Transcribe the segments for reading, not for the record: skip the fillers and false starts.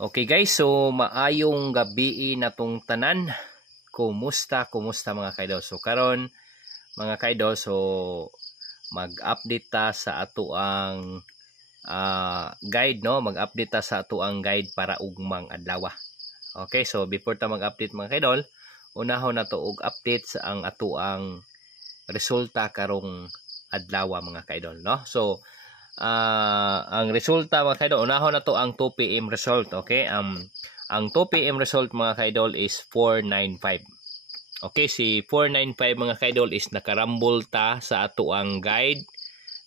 Okay guys, so maayong gabi natong tanan. Kumusta mga kaidol? So karon mga kaidol, so mag-update ta sa ato ang guide, no? Mag-update ta sa ato ang guide para ugmang adlaw. Okay, so before ta mag-update mga kaidol, unahon na to og update sa ang ato ang resulta karong adlaw mga kaidol, no? So ang resulta mga kaidol, unahon na to ang 2 PM result. Okay, ang 2 PM result mga kaidol is 495. Okay, si 495 mga kaidol is nakarambol ta sa ato ang guide,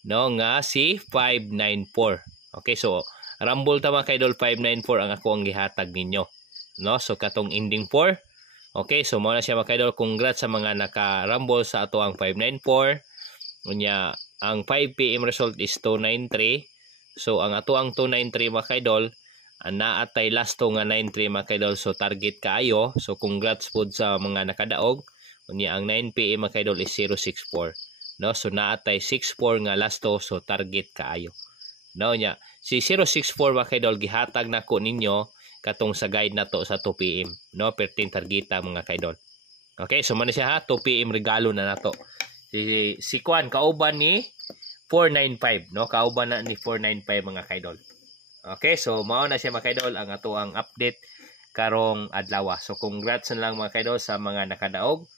no, nga si 594. Okay, so rambol ta mga kaidol 594 ang ako ang gihatag ninyo, no? So katong ending 4. Okay, so mao na siya mga kaidol. Congrats sa mga nakarambol sa ato ang 594. Unya ang 5 PM result is 293. So ang ato ang 293 mga kaidol, naatay lasto nga 93 mga kaidol. So target kaayo. So congrats pod sa mga nakadaog. Unya ang 9 PM mga kaidol is 064. No, so naatay 64 nga lasto, so target kaayo. No, nya si 064 mga kaidol gihatag nako ninyo katong sa guide nato sa 2 PM, no, perting targeta mga kaidol. Okay, so man siya ha, 2 PM regalo na nato. Si Kwan kauban ni 495, no? Kauban na ni 495 mga kaidol. Okay, so mao na siya mga kaidol ang ato ang update karong adlaw. So congrats na lang mga kaidol sa mga nakadaog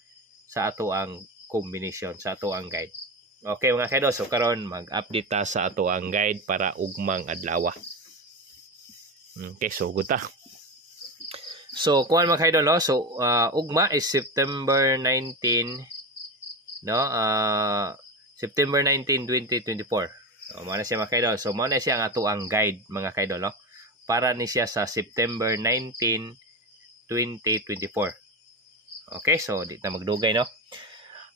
sa ato ang combination, sa ato ang guide. Okay mga kaidol, so karon mag-update ta sa ato ang guide para ugmang adlaw. Okay, so good ta. So kuan mga kaidol, no? So ugma is September 19, no, September 19, 2024. So, mao na siya mga kaidol. So, mao na siya ang ato ang guide mga kaidol, no? Para ni siya sa September 19, 2024. Okay, so di ta magdugay, no?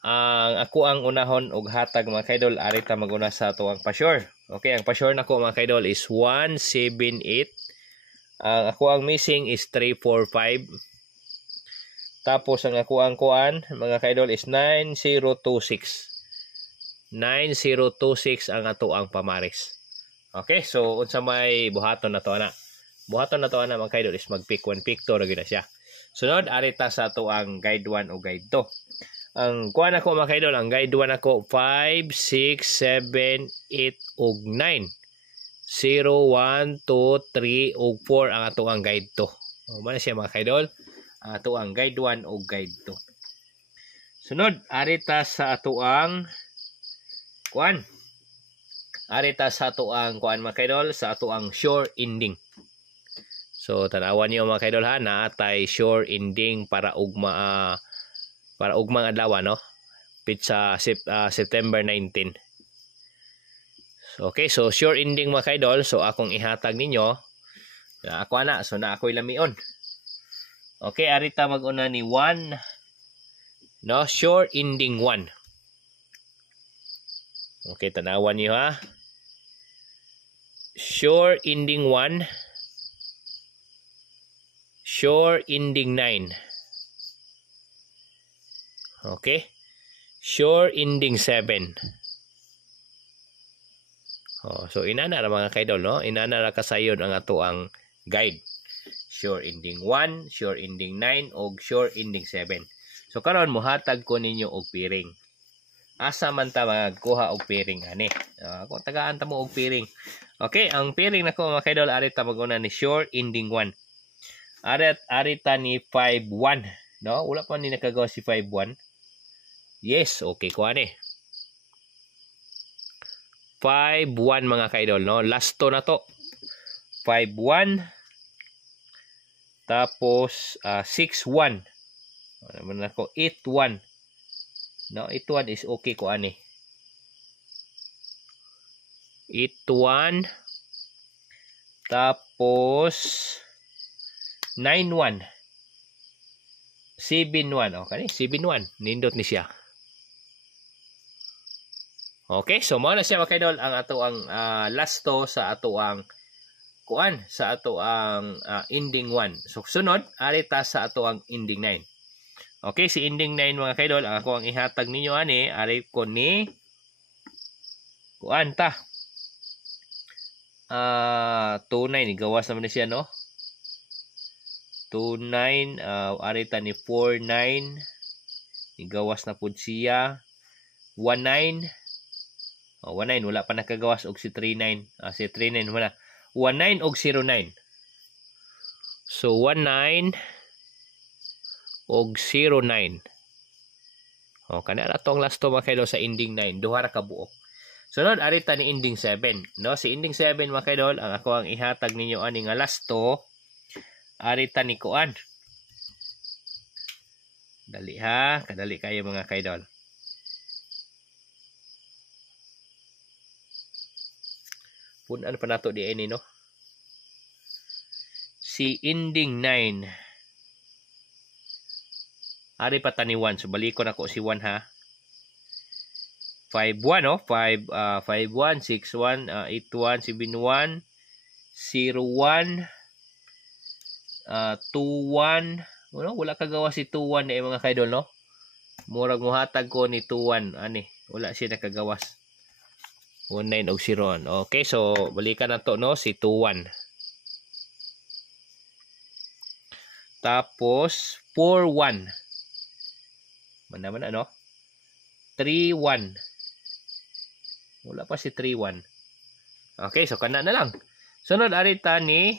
Ang ako ang unahon og hatag mga kaidol, ari ta maguna sa ato ang pa-sure. Okay, ang pa-sure nako mga kaidol is 178. Ang ako ang missing is 345. Tapos ang ako ang kuan mga kaidol is 9026. 9026 ang ato ang pamaris. Okay, so unsa may buhaton na to ana? Buhaton na to ana mga kaidol is mag-pick 1, pick 2 ra gyud na siya. Sunod ari ta sa ato ang guide 1 o guide 2. Ang kuan ako mga kaidol, ang guide 1 ako 5, 6, 7, 8 ug 9. 0, 1, 2, 3 ug 4 ang ato ang guide 2. O man siya mga kaidol, ato ang guide 1 o guide 2. Sunod ari ta sa ato ang kuan. Ari ta sa ato ang kuan mga kaidol, sa ato ang sure ending. So tanawan niyo mga kaidol ha, naatay sure ending para ugmang adlaw, no? Pitsa September 19. So, okay, so sure ending mga kaidol. So akong ihatag ninyo na ako ana, so na ako'y lamion. Okay, ari ta mag-una ni 1, no, sure ending 1. Okay, tanawan niyo ha. Sure ending 1. Sure ending 9. Okay. Sure ending 7. So inana ra mga kaidol, no? Inana ra kasayod ang ato ang guide. Sure ending 1, sure ending 9 og sure ending 7. So karon mohatag ko ninyo og piring. Asa man ta magkuha og piring ani? Kung tagaan ta mo og piring. Okay, ang piring nako mga kaidol, ari ta maguna ni sure ending 1. Ari ta ni 51, no? Wala pa ni nakagawa si 51. Yes, okay ko ani. 51 mga kaidol, no? Last to na to. 51. Tapos 61. Naman ako 81. No, 81 is okay ko ani. 81. Tapos 91. 71. Okay, 71. Nindot ni siya. Okay, so mao na siya mga kaidol ang ato ang last to sa ato ang kuan, sa ato ang ending 1. So sunod ari ta sa ato ang ending 9. Okay, si ending 9 mga kaidol, ang ako ang ihatag ninyo ani, ari ko ni kuan ta. 29 gawas naman na siya, no? 29, arita ni 49, igawas na pud siya. 19, 19 wala pa nakagawas, og si 39, si 39 wala. 19 og 09. So 19 og 09. Kana na tong last to mga kaidol sa ending 9, duha ra ka buok. Sunod arita ni ending 7, no? Si ending 7 mga kaidol, ang ako ang ihatag ninyo ani nga last to, arita ni kuan. Dali ha, kadali kayo mga kaidol. Punan pa nato di ini, no? Si ending 9. Ari pa tani 1, so balikon ako si 1 ha. 5-1, no? 5-1, 6-1, 8-1, 7-1, 0-1, 2-1. Wala kagawa si 2-1 na mga kaidol, no? Murag muhatag ko ni 2-1. Ani, wala siya nakagawas. 1-9 og 0-1. Okay, so balikan na to, no? Si 2-1. Tapos, 4-1. Mana-mana, no? 3-1. Wala pa si 3-1. Okay, so kana na lang. Sunod arita ni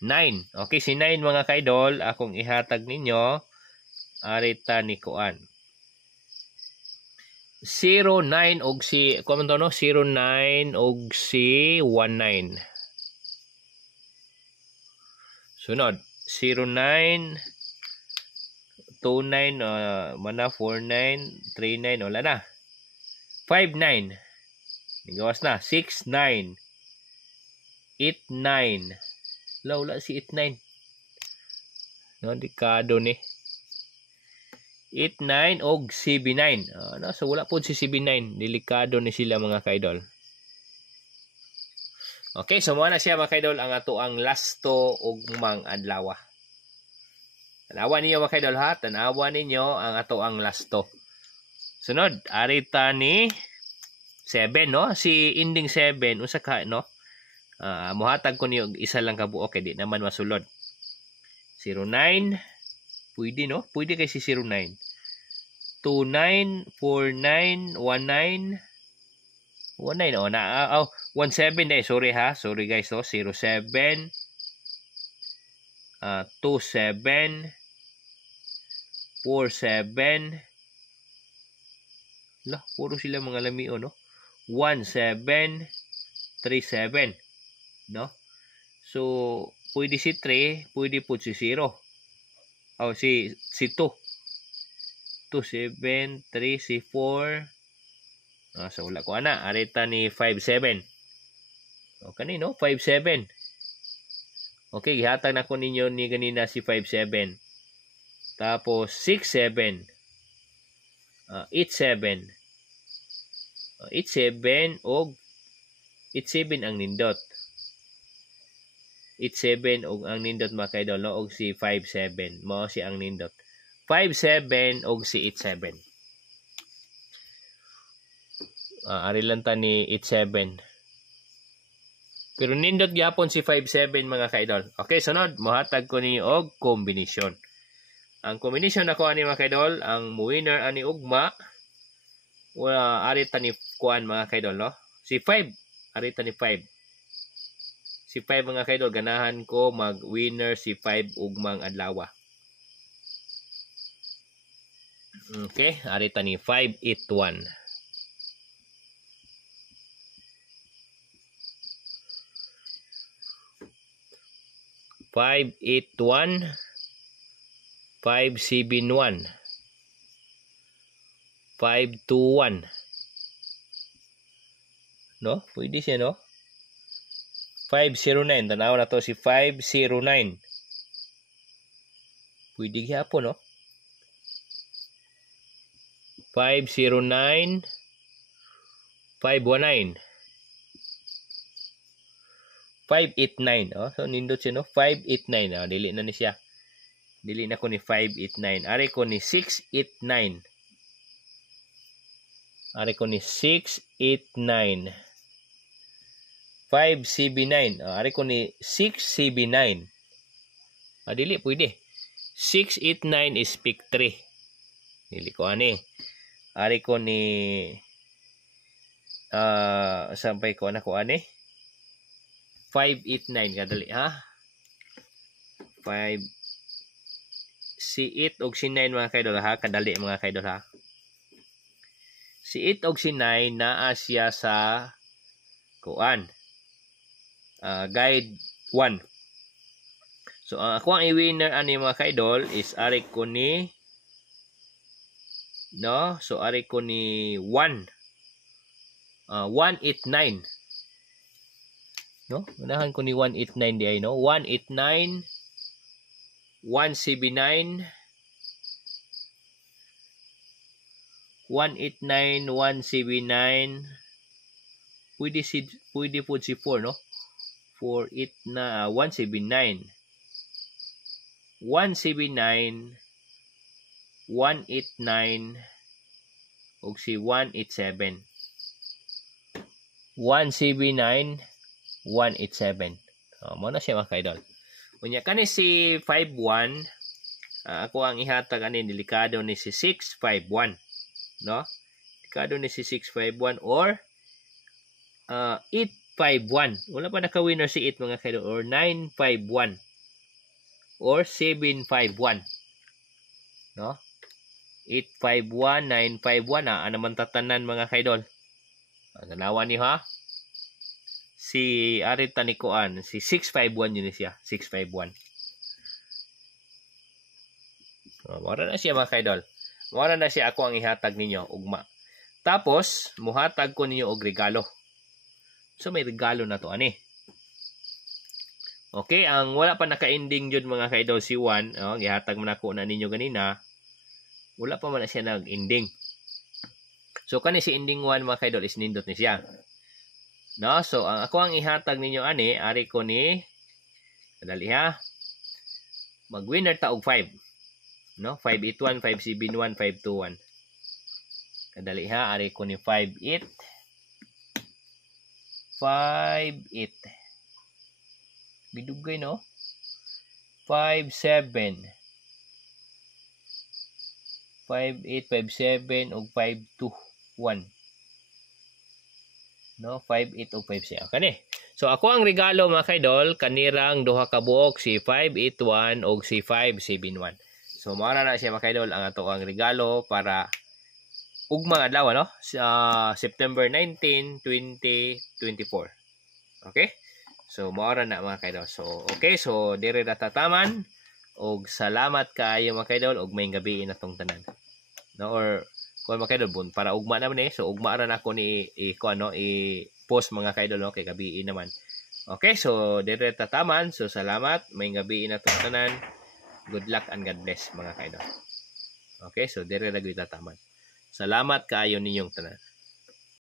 9. Okay, si 9 mga kaidol, akong ihatag ninyo, arita ni kuan. 09 og si, kuan man to, no? 09 og si 19. Sunod, 09, 29, mana 49, 39, wala na. 59. Gawas na. 6-9. 8-9. Wala si 8-9. No, dekado ni. 8-9 og 7-9. So wala po si 7-9. Delikado ni sila mga kaidol. Okay, so muna siya mga kaidol ang ato ang lasto og mang adlaw. Tanawa ninyo mga kaidol ha. Tanawa ninyo ang ato ang lasto. Sunod, arita ni 7, no? Si ending 7, usa ka, no? Muhatag ko niyo isa lang ka buok, kay di naman masulod. 09, pwede, no? Pwede kay si 09. 29, 49, 19, 19, 17 eh, sorry ha. Sorry guys, no? 07, 27, 47, puro sila mga lamio, no? 1737, no? So pwede si 3, pwede po si 0. Si 2. 2, 7, 3, si 4. So wala ko ana, arita ni 57. Kanino 57. Okay, gihatag na ko ninyo ni ganina si 57. Tapos 67. 87. 87 og 87 ang nindot. 87 og ang nindot mga kaidol, no? Og si 57 mao si ang nindot. 57 og si 87. Ari lang ta ni 87. Pero nindot gyapon si 57 mga kaidol. Okay, sunod mohatag ko ni og kombinasyon. Ang kombinasyon nako ani mga kaidol, ang winner ani ugma arita ni kuan mga kaidol, no? Si 5, arita ni 5. Si 5 mga kaidol, ganahan ko mag-winner si 5 ugmang adlaw. Okay, arita ni 581. Five, 571, 521. No? Pwede siya, no? 509. Tanaw na to si 509. Pwede gyapon, no? 509, 519. 589. So nindot siya, no? 589. Dili na ni siya. Dili na ko ni 589. Ari ko ni 689. Ari ko ni 689. 579. Ari ko ni 679. Dili, pwede. 689 is pick 3. Dili ko ani. Ari ko ni sampay ko na ko ani. 589 kadali ha. 5 si 8 og si 9 mga kaidol ha, kadali mga kaidol ha. Si 8 og si 9 naa siya sa kuan. Guide 1. So ang ako ang i-winner ani mga kaidol is ari ko ni no, so ari ko ni 189. No? Unahan ko ni 189 di ay no. 189 179 189 179 pwede po si 4 no. 48 na 179 179 189 ug si 187 179 187. Mo na siya mga kaidol. Unya kani si 51 ako ang ihatag ani delikado ni si 651 no. Delikado ni si 651 or 851. Wala pa naka-winner si 8 mga kaidol, or 951 or 751 no. 851 951 ana man tatanan mga kaidol. Tanawan niyo ha. Si Arita ni Kuan, si 651 yun siya, 651. Mora na siya mga kaidol. Mora na siya ako ang ihatag ninyo, ugma. Tapos, muhatag ko ninyo og regalo. So, may regalo na to, ani. Okay, ang wala pa naka-ending yun mga kaidol, si 1, ihatag mo na ko na ninyo ganina, wala pa man na siya nag-ending. So, kani si ending 1 mga kaidol, is nindot ni siya. No, so ako ang ihatag ninyo ani, ari ko ni kadali ha. Mag-winner ta og 5. No, 581, 571, 521. Kadali ha, ari ko ni 58 58. Bidugay no. 57 5857 ug 521. No, 58 o 57. Kani. So ako ang regalo mga kaidol kanirang duha ka buok si 581 o si 571. So mara na siya mga kaidol ang ato ang regalo para ugma adlaw no sa September 19, 2024. Okay? So mara na mga kaidol. So okay, so dire na tataman og salamat kaayo mga kaidol og may gabi natong tanan. No, or kung mga kaidol para ugma naman so ugma ra na ako ni i-post mga kaidol no kay gabi naman. Okay, so dire tataman. So salamat, may gabi na tanan. Good luck and God bless mga kaidol. Okay, so dire ra gyud tataman. Salamat kaayo ninyong tanan.